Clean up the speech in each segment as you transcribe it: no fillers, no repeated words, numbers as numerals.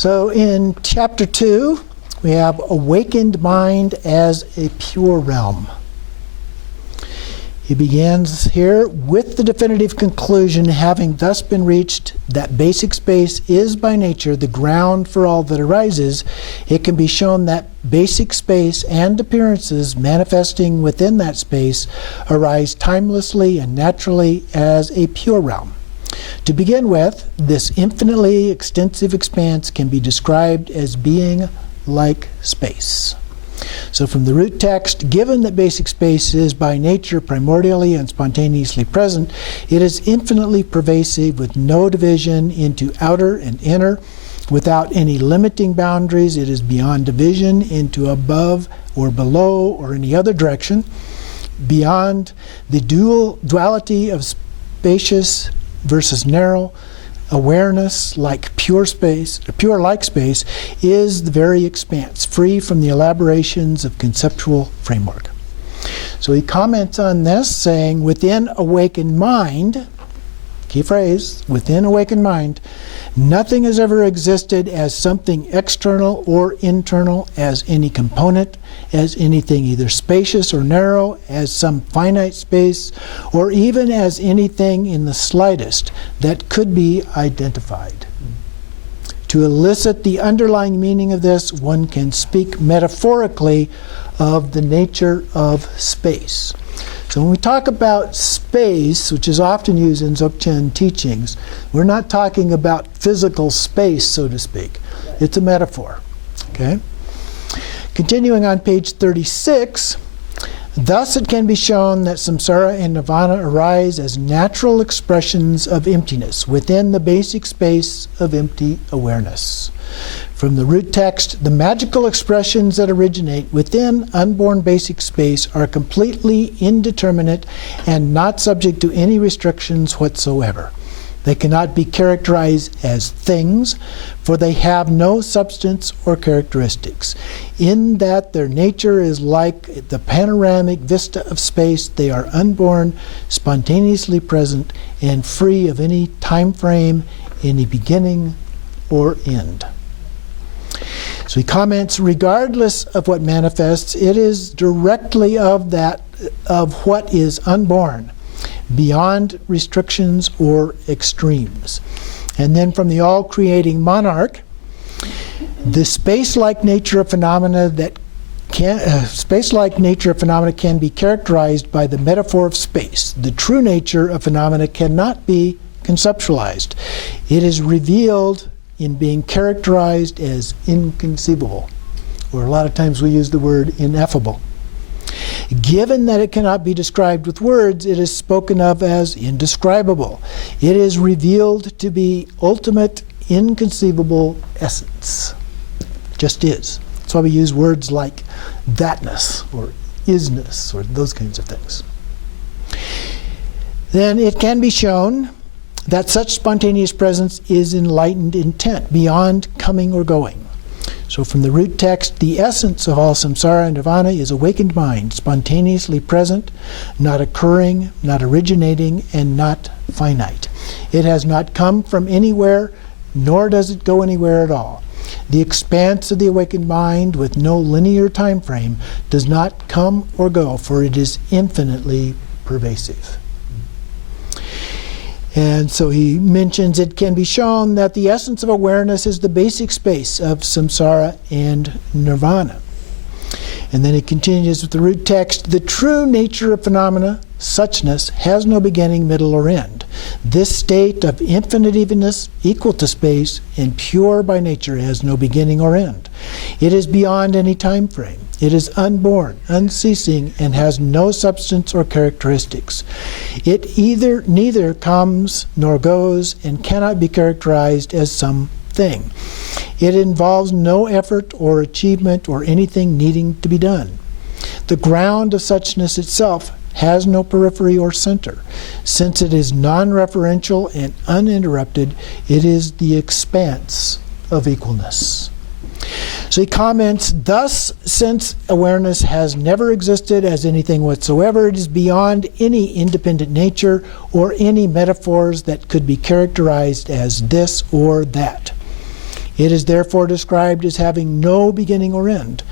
So in chapter 2, we have awakened mind as a pure realm. He begins here with the definitive conclusion, having thus been reached, that basic space is by nature the ground for all that arises. It can be shown that basic space and appearances manifesting within that space arise timelessly and naturally as a pure realm. To begin with, this infinitely extensive expanse can be described as being like space. So from the root text, given that basic space is by nature primordially and spontaneously present, it is infinitely pervasive with no division into outer and inner. Without any limiting boundaries, it is beyond division into above or below or any other direction. Beyond the duality of spacious versus narrow, awareness, like pure space, pure like space, is the very expanse, free from the elaborations of conceptual framework. So he comments on this, saying, within awakened mind, key phrase, within awakened mind, nothing has ever existed as something external or internal, as any component, as anything either spacious or narrow, as some finite space, or even as anything in the slightest that could be identified. To elicit the underlying meaning of this, one can speak metaphorically of the nature of space. So when we talk about space, which is often used in Dzogchen teachings, we're not talking about physical space, so to speak. It's a metaphor. Okay? Continuing on page 36, thus it can be shown that samsara and nirvana arise as natural expressions of emptiness within the basic space of empty awareness. From the root text, the magical expressions that originate within unborn basic space are completely indeterminate and not subject to any restrictions whatsoever. They cannot be characterized as things, for they have no substance or characteristics. In that their nature is like the panoramic vista of space, they are unborn, spontaneously present, and free of any time frame, any beginning or end. So he comments, regardless of what manifests, it is directly of what is unborn, beyond restrictions or extremes. And then from the all-creating monarch, the space-like nature of phenomena can be characterized by the metaphor of space. The true nature of phenomena cannot be conceptualized. It is revealed in being characterized as inconceivable, or a lot of times we use the word ineffable. Given that it cannot be described with words, it is spoken of as indescribable. It is revealed to be ultimate, inconceivable essence. Just is. That's why we use words like thatness or isness or those kinds of things. Then it can be shown that such spontaneous presence is enlightened intent, beyond coming or going. So from the root text, the essence of all samsara and nirvana is awakened mind, spontaneously present, not occurring, not originating, and not finite. It has not come from anywhere, nor does it go anywhere at all. The expanse of the awakened mind, with no linear time frame, does not come or go, for it is infinitely pervasive. And so he mentions it can be shown that the essence of awareness is the basic space of samsara and nirvana. And then he continues with the root text, the true nature of phenomena, suchness, has no beginning, middle, or end. This state of infinite evenness, equal to space, and pure by nature, has no beginning or end. It is beyond any time frame. It is unborn, unceasing, and has no substance or characteristics. It neither comes nor goes, and cannot be characterized as something. It involves no effort or achievement or anything needing to be done. The ground of suchness itself has no periphery or center. Since it is non-referential and uninterrupted, it is the expanse of equalness. So he comments, thus, since awareness has never existed as anything whatsoever, it is beyond any independent nature or any metaphors that could be characterized as this or that. It is therefore described as having no beginning or end,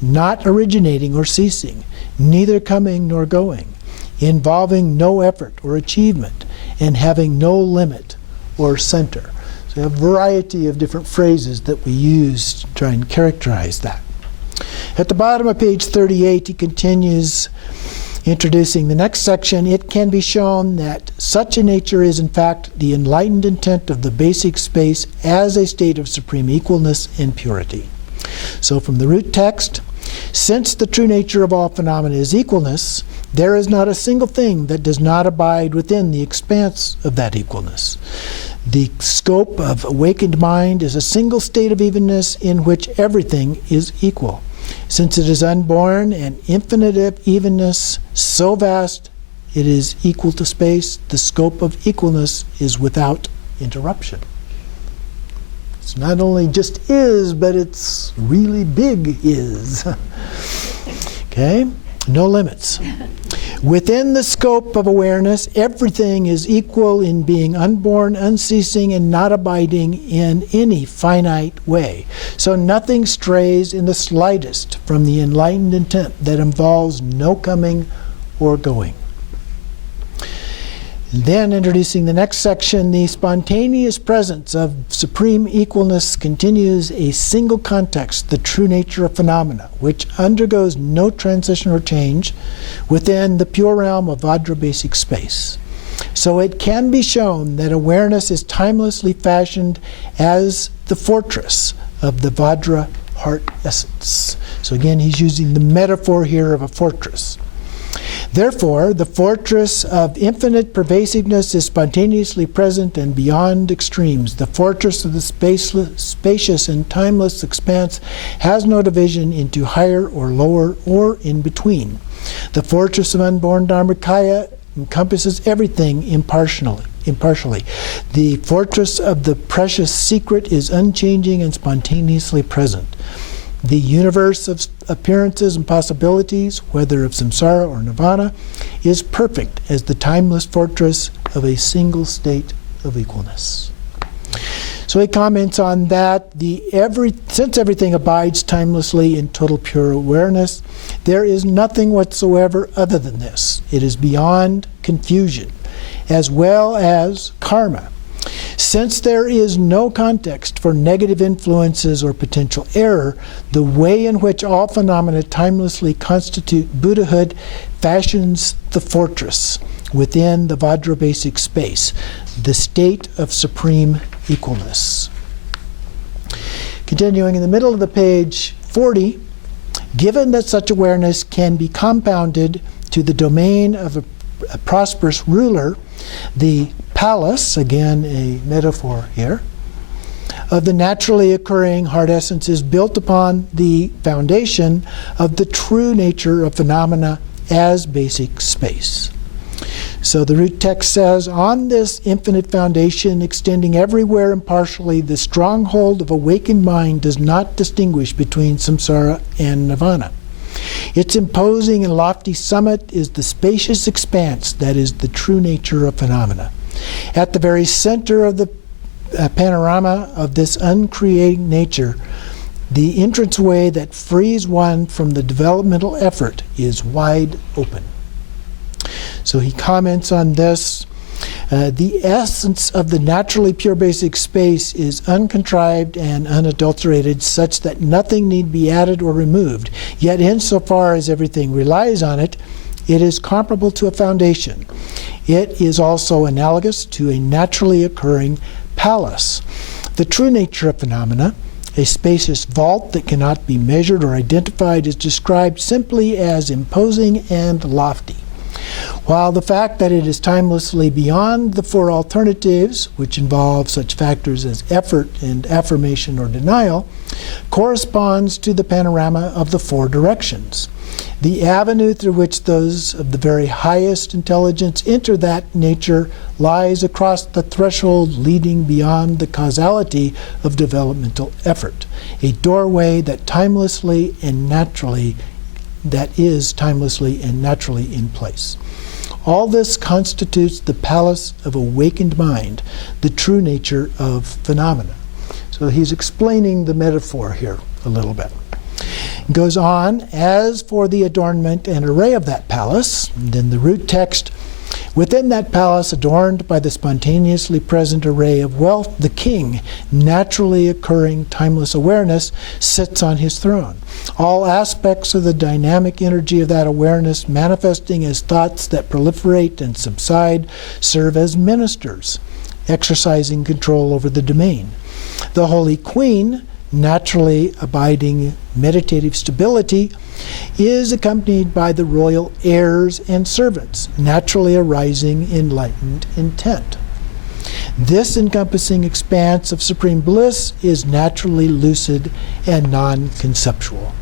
not originating or ceasing, neither coming nor going, involving no effort or achievement, and having no limit or center. So a variety of different phrases that we use to try and characterize that. At the bottom of page 38, he continues introducing the next section. It can be shown that such a nature is in fact the enlightened intent of the basic space as a state of supreme equalness and purity. So from the root text, since the true nature of all phenomena is equalness, there is not a single thing that does not abide within the expanse of that equalness. The scope of awakened mind is a single state of evenness in which everything is equal. Since it is unborn and infinite evenness, so vast it is equal to space, the scope of equalness is without interruption. It's not only just is, but it's really big is. Okay? No limits. Within the scope of awareness, everything is equal in being unborn, unceasing, and not abiding in any finite way. So nothing strays in the slightest from the enlightened intent that involves no coming or going. And then introducing the next section, the spontaneous presence of supreme equalness continues a single context, the true nature of phenomena, which undergoes no transition or change within the pure realm of Vajra basic space. So it can be shown that awareness is timelessly fashioned as the fortress of the Vajra heart essence. So again, he's using the metaphor here of a fortress. Therefore, the fortress of infinite pervasiveness is spontaneously present and beyond extremes. The fortress of the spacious and timeless expanse has no division into higher or lower or in between. The fortress of unborn Dharmakaya encompasses everything impartially. The fortress of the precious secret is unchanging and spontaneously present. The universe of appearances and possibilities, whether of samsara or nirvana, is perfect as the timeless fortress of a single state of equalness. So he comments on that. Since everything abides timelessly in total pure awareness, there is nothing whatsoever other than this. It is beyond confusion, as well as karma. Since there is no context for negative influences or potential error, the way in which all phenomena timelessly constitute Buddhahood fashions the fortress within the Vajra basic space, the state of supreme equalness. Continuing in the middle of the page 40, given that such awareness can be compounded to the domain of a prosperous ruler, the palace, again a metaphor here, of the naturally occurring heart essence is built upon the foundation of the true nature of phenomena as basic space. So the root text says, on this infinite foundation extending everywhere impartially, the stronghold of awakened mind does not distinguish between samsara and nirvana. Its imposing and lofty summit is the spacious expanse that is the true nature of phenomena. At the very center of the panorama of this uncreating nature, the entranceway that frees one from the developmental effort is wide open. So he comments on this. The essence of the naturally pure basic space is uncontrived and unadulterated, such that nothing need be added or removed. Yet insofar as everything relies on it, it is comparable to a foundation. It is also analogous to a naturally occurring palace. The true nature of phenomena, a spacious vault that cannot be measured or identified, is described simply as imposing and lofty. While the fact that it is timelessly beyond the four alternatives, which involve such factors as effort and affirmation or denial, corresponds to the panorama of the four directions. The avenue through which those of the very highest intelligence enter that nature lies across the threshold leading beyond the causality of developmental effort, a doorway that is timelessly and naturally in place. All this constitutes the palace of awakened mind, the true nature of phenomena. So he's explaining the metaphor here a little bit. It goes on, as for the adornment and array of that palace, and then the root text, within that palace, adorned by the spontaneously present array of wealth, the king, naturally occurring timeless awareness, sits on his throne. All aspects of the dynamic energy of that awareness, manifesting as thoughts that proliferate and subside, serve as ministers, exercising control over the domain. The Holy Queen, naturally abiding meditative stability, is accompanied by the royal heirs and servants, naturally arising enlightened intent. This encompassing expanse of supreme bliss is naturally lucid and non-conceptual.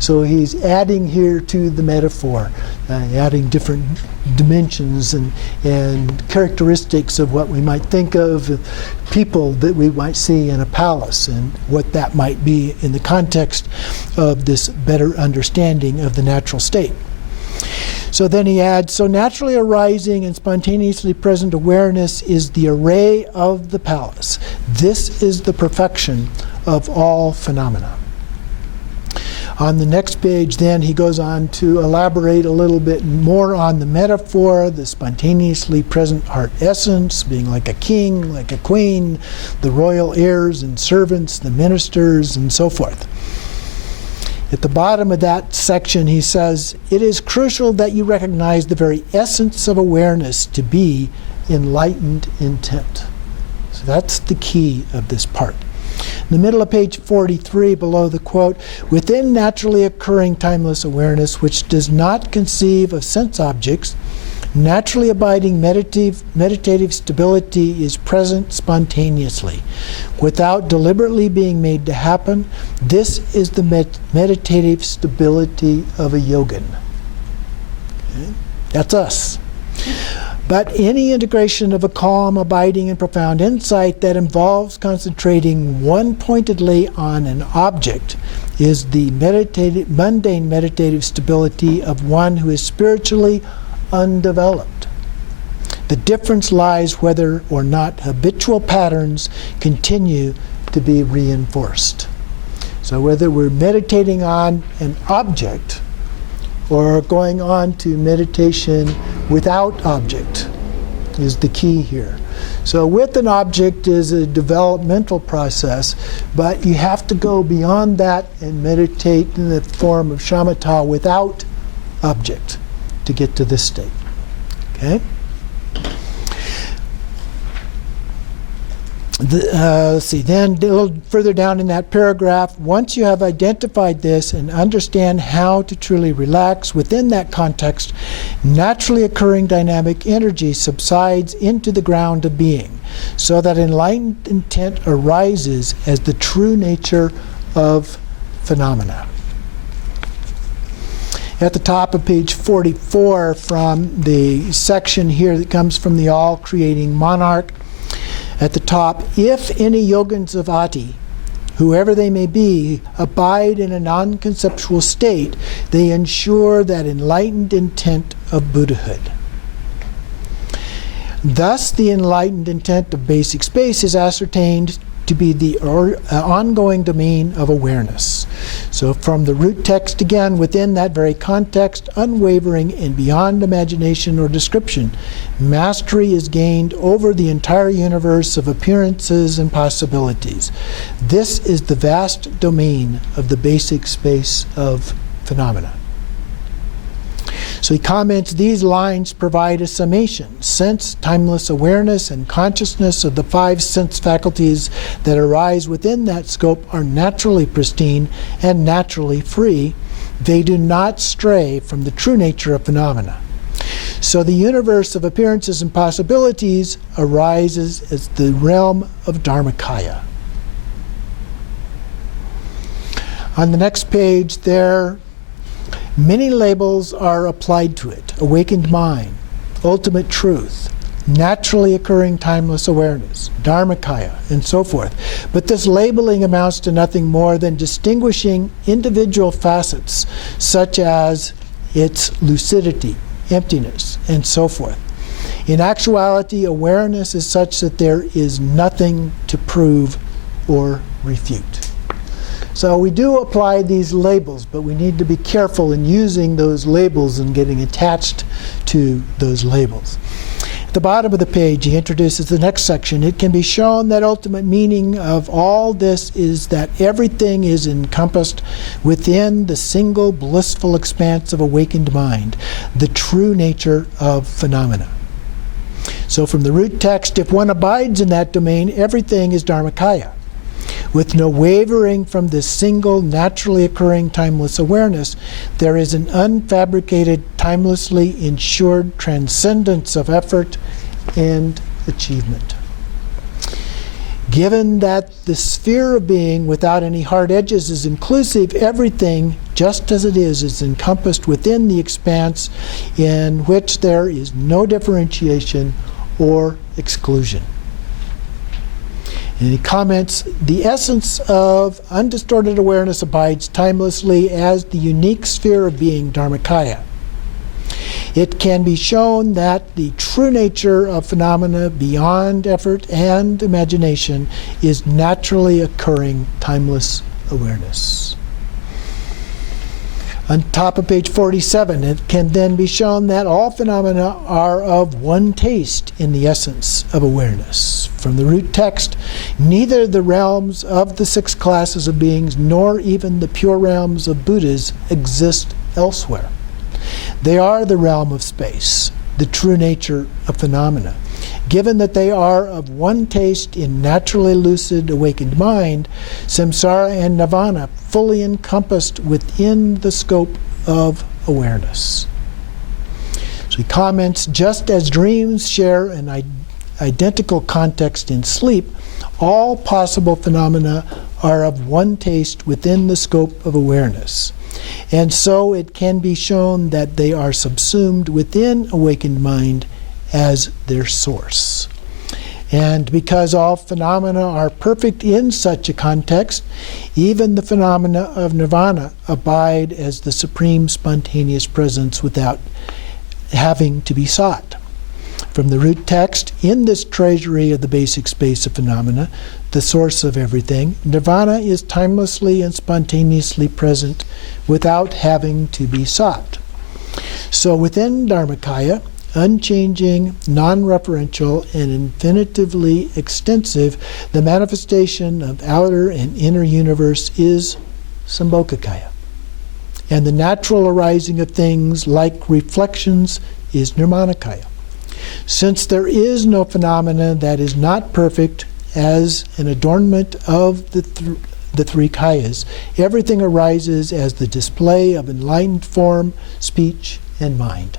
So he's adding here to the metaphor, adding different dimensions and characteristics of what we might think of people that we might see in a palace, and what that might be in the context of this better understanding of the natural state. So then he adds, so naturally arising and spontaneously present awareness is the array of the palace. This is the perfection of all phenomena. On the next page, then, he goes on to elaborate a little bit more on the metaphor, the spontaneously present heart essence, being like a king, like a queen, the royal heirs and servants, the ministers, and so forth. At the bottom of that section, he says, it is crucial that you recognize the very essence of awareness to be enlightened intent. So that's the key of this part. In the middle of page 43, below the quote, within naturally occurring timeless awareness, which does not conceive of sense objects, naturally abiding meditative stability is present spontaneously, without deliberately being made to happen. This is the meditative stability of a yogin. Okay? That's us. But any integration of a calm, abiding, and profound insight that involves concentrating one-pointedly on an object is the mundane meditative stability of one who is spiritually undeveloped. The difference lies whether or not habitual patterns continue to be reinforced. So whether we're meditating on an object or going on to meditation without object is the key here. So with an object is a developmental process, but you have to go beyond that and meditate in the form of shamatha without object to get to this state. Okay? Let's see, then a little further down in that paragraph, once you have identified this and understand how to truly relax within that context, naturally occurring dynamic energy subsides into the ground of being, so that enlightened intent arises as the true nature of phenomena. At the top of page 44, from the section here that comes from the all-creating monarch, at the top, if any yogins of Ati, whoever they may be, abide in a non-conceptual state, they ensure that enlightened intent of Buddhahood. Thus, the enlightened intent of basic space is ascertained to be the ongoing domain of awareness. So from the root text again, within that very context, unwavering and beyond imagination or description, mastery is gained over the entire universe of appearances and possibilities. This is the vast domain of the basic space of phenomena. So he comments, these lines provide a summation. Sense, timeless awareness, and consciousness of the five sense faculties that arise within that scope are naturally pristine and naturally free. They do not stray from the true nature of phenomena. So the universe of appearances and possibilities arises as the realm of Dharmakaya. On the next page there, many labels are applied to it: awakened mind, ultimate truth, naturally occurring timeless awareness, Dharmakaya, and so forth. But this labeling amounts to nothing more than distinguishing individual facets, such as its lucidity, emptiness, and so forth. In actuality, awareness is such that there is nothing to prove or refute. So we do apply these labels, but we need to be careful in using those labels and getting attached to those labels. At the bottom of the page, he introduces the next section. It can be shown that ultimate meaning of all this is that everything is encompassed within the single blissful expanse of awakened mind, the true nature of phenomena. So from the root text, if one abides in that domain, everything is Dharmakaya. With no wavering from this single, naturally occurring timeless awareness, there is an unfabricated, timelessly ensured transcendence of effort and achievement. Given that the sphere of being without any hard edges is inclusive, everything, just as it is encompassed within the expanse in which there is no differentiation or exclusion. And he comments, the essence of undistorted awareness abides timelessly as the unique sphere of being Dharmakaya. It can be shown that the true nature of phenomena beyond effort and imagination is naturally occurring timeless awareness. On top of page 47, it can then be shown that all phenomena are of one taste in the essence of awareness. From the root text, neither the realms of the 6 classes of beings nor even the pure realms of Buddhas exist elsewhere. They are the realm of space, the true nature of phenomena. Given that they are of one taste in naturally lucid awakened mind, samsara and nirvana fully encompassed within the scope of awareness. So he comments, just as dreams share an identical context in sleep, all possible phenomena are of one taste within the scope of awareness. And so it can be shown that they are subsumed within awakened mind as their source. And because all phenomena are perfect in such a context, even the phenomena of nirvana abide as the supreme spontaneous presence without having to be sought. From the root text, in this treasury of the basic space of phenomena, the source of everything, nirvana is timelessly and spontaneously present without having to be sought. So within Dharmakaya, unchanging, non-referential, and infinitively extensive, the manifestation of outer and inner universe is Sambhogakaya. And the natural arising of things like reflections is Nirmanakaya. Since there is no phenomena that is not perfect as an adornment of the three kayas, everything arises as the display of enlightened form, speech, and mind.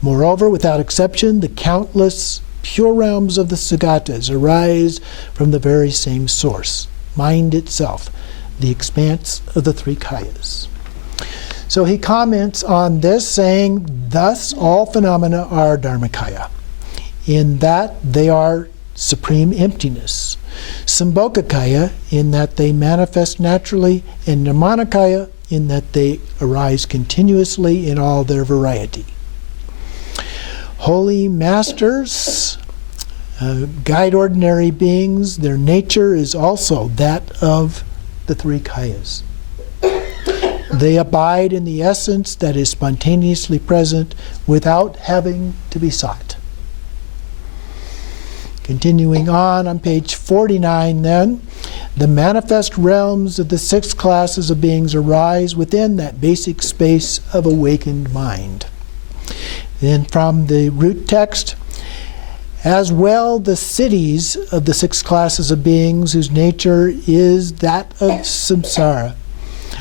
Moreover, without exception, the countless pure realms of the Sagatas arise from the very same source, mind itself, the expanse of the three kayas. So he comments on this, saying, thus all phenomena are Dharmakaya, in that they are supreme emptiness. Sambhogakaya, in that they manifest naturally, and Nirmanakaya, in that they arise continuously in all their variety. Holy masters guide ordinary beings. Their nature is also that of the three kayas. They abide in the essence that is spontaneously present without having to be sought. Continuing on page 49 then, the manifest realms of the 6 classes of beings arise within that basic space of awakened mind. Then from the root text, as well the cities of the 6 classes of beings whose nature is that of samsara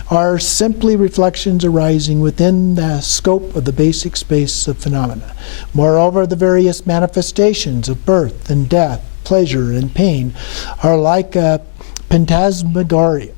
are simply reflections arising within the scope of the basic space of phenomena. Moreover, the various manifestations of birth and death, pleasure and pain are like a phantasmagoria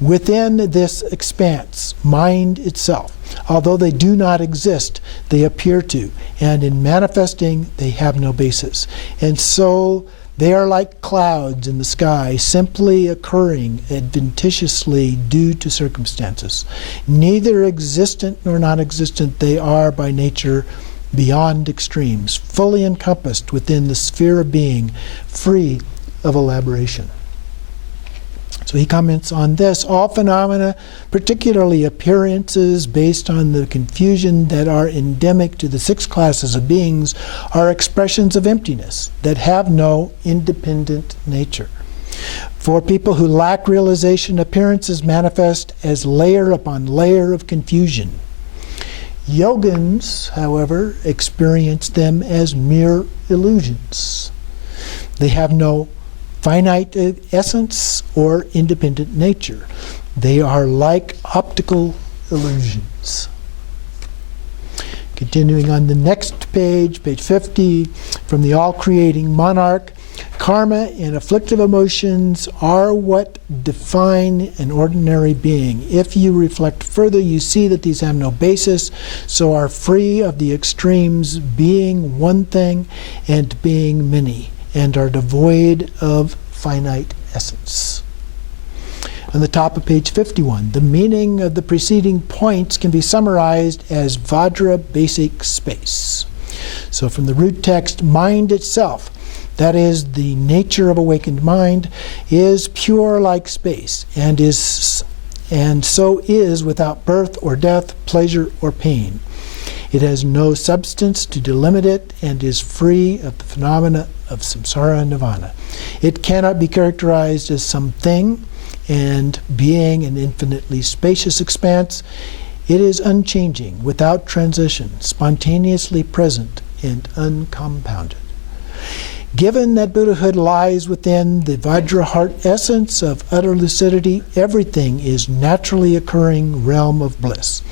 within this expanse, mind itself. Although they do not exist, they appear to, and in manifesting, they have no basis. And so they are like clouds in the sky, simply occurring adventitiously due to circumstances. Neither existent nor non-existent, they are by nature beyond extremes, fully encompassed within the sphere of being, free of elaboration. So he comments on this. All phenomena, particularly appearances based on the confusion that are endemic to the six classes of beings, are expressions of emptiness that have no independent nature. For people who lack realization, appearances manifest as layer upon layer of confusion. Yogins, however, experience them as mere illusions. They have no finite essence or independent nature. They are like optical illusions. Continuing on the next page, page 50, from the all-creating monarch, karma and afflictive emotions are what define an ordinary being. If you reflect further, you see that these have no basis, so are free of the extremes, being one thing and being many, and are devoid of finite essence. On the top of page 51, the meaning of the preceding points can be summarized as Vajra basic space. So from the root text, mind itself, that is, the nature of awakened mind, is pure like space, and so is without birth or death, pleasure or pain. It has no substance to delimit it and is free of the phenomena of samsara and nirvana. It cannot be characterized as something, and being an infinitely spacious expanse, it is unchanging, without transition, spontaneously present, and uncompounded. Given that Buddhahood lies within the Vajra heart essence of utter lucidity, everything is naturally occurring realm of bliss,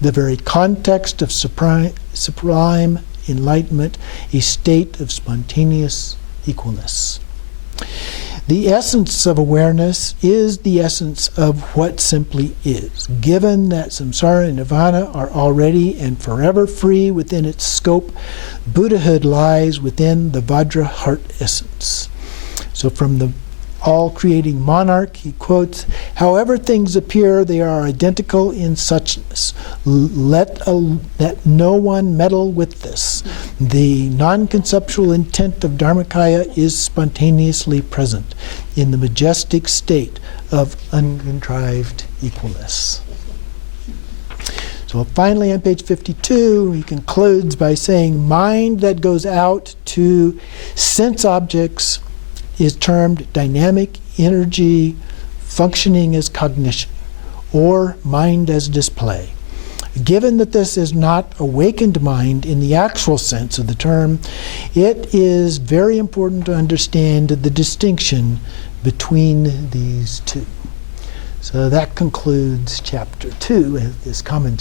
the very context of sublime enlightenment, a state of spontaneous equalness. The essence of awareness is the essence of what simply is. Given that samsara and nirvana are already and forever free within its scope, Buddhahood lies within the Vajra heart essence. So from the all-creating monarch, he quotes, "However things appear, they are identical in suchness. Let no one meddle with this. The non-conceptual intent of Dharmakaya is spontaneously present in the majestic state of uncontrived equalness." So finally on page 52, he concludes by saying, mind that goes out to sense objects is termed dynamic energy functioning as cognition, or mind as display. Given that this is not awakened mind in the actual sense of the term, it is very important to understand the distinction between these two. So that concludes chapter 2, this commentary.